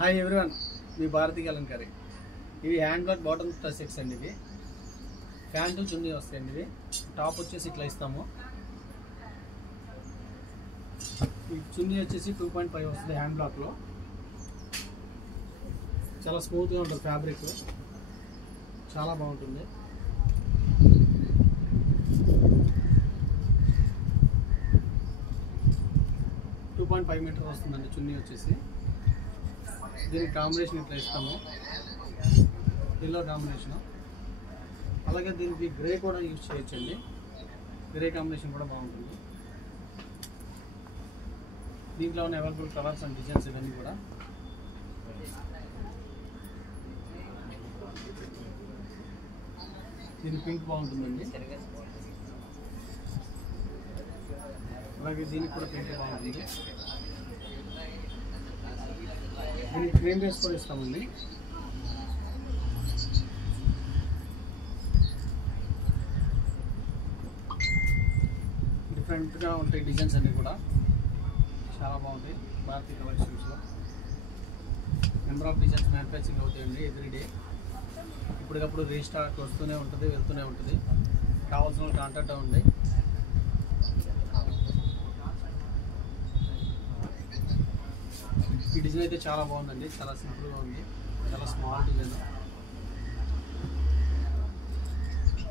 Hi everyone, మీ భారతీ కలంకారీ. ఇవి hand black bottom sets అండి. ఇవి ప్యాంటు చున్నీ వస్తాయండి. ఇవి టాప్ వచ్చేసి ఇట్లా ఇస్తాము. ఈ చున్నీ వచ్చేసి 2.5 వస్తుంది. హ్యాండ్ బ్లాక్లో చాలా స్మూత్గా ఉంటుంది. ఫ్యాబ్రిక్ చాలా బాగుంటుంది. .5 మీటర్ వస్తుందండి చున్నీ వచ్చేసి. దీనికి కాంబినేషన్ ఇట్లా ఇస్తాము, ఎల్లో కాంబినేషన్. అలాగే దీనికి గ్రే కూడా యూజ్ చేయొచ్చండి. గ్రే కాంబినేషన్ కూడా బాగుంటుంది. దీంట్లో ఉన్న అవైలబుల్ కలర్స్ అండ్ డిజైన్స్ ఇవన్నీ కూడా. దీని పింక్ బాగుంటుందండి. అలాగే దీనికి కూడా పింక్ బాగుంటుంది. దీనికి క్రీమ్ బేస్ కూడా ఇస్తామండి. డిఫరెంట్గా ఉంటాయి డిజైన్స్ అన్నీ కూడా, చాలా బాగుంటాయి. భారతీ కలెక్షన్స్లో నెంబర్ ఆఫ్ డిజైన్స్ మ్యానుఫ్యాక్చరింగ్ అవుతాయండి ఎవ్రీడే. ఇప్పటికప్పుడు రీస్టాక్ వస్తూనే ఉంటుంది, వెళ్తూనే ఉంటుంది. కావాల్సిన కాంటాక్ట్ ఉంది. ఈ డిజైన్ అయితే చాలా బాగుందండి. చాలా సింపుల్గా ఉంది, చాలా స్మాల్ డిజైన్.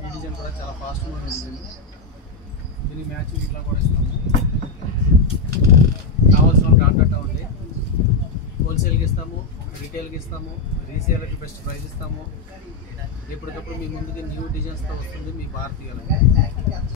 ఈ డిజైన్ కూడా చాలా ఫాస్ట్గా ఉంటుంది. దీని మ్యాచింగ్ ఇట్లా కూడా ఇస్తాము. కావాల్సిన కాంటాక్ట్ అవ్వండి. హోల్సేల్కి ఇస్తాము, రీటైల్కి ఇస్తాము, రీసేల్కి బెస్ట్ ప్రైస్ ఇస్తాము. ఎప్పటికప్పుడు మీ ముందుకి న్యూ డిజైన్స్తో వస్తుంది మీ భారతీ కలంకారీ.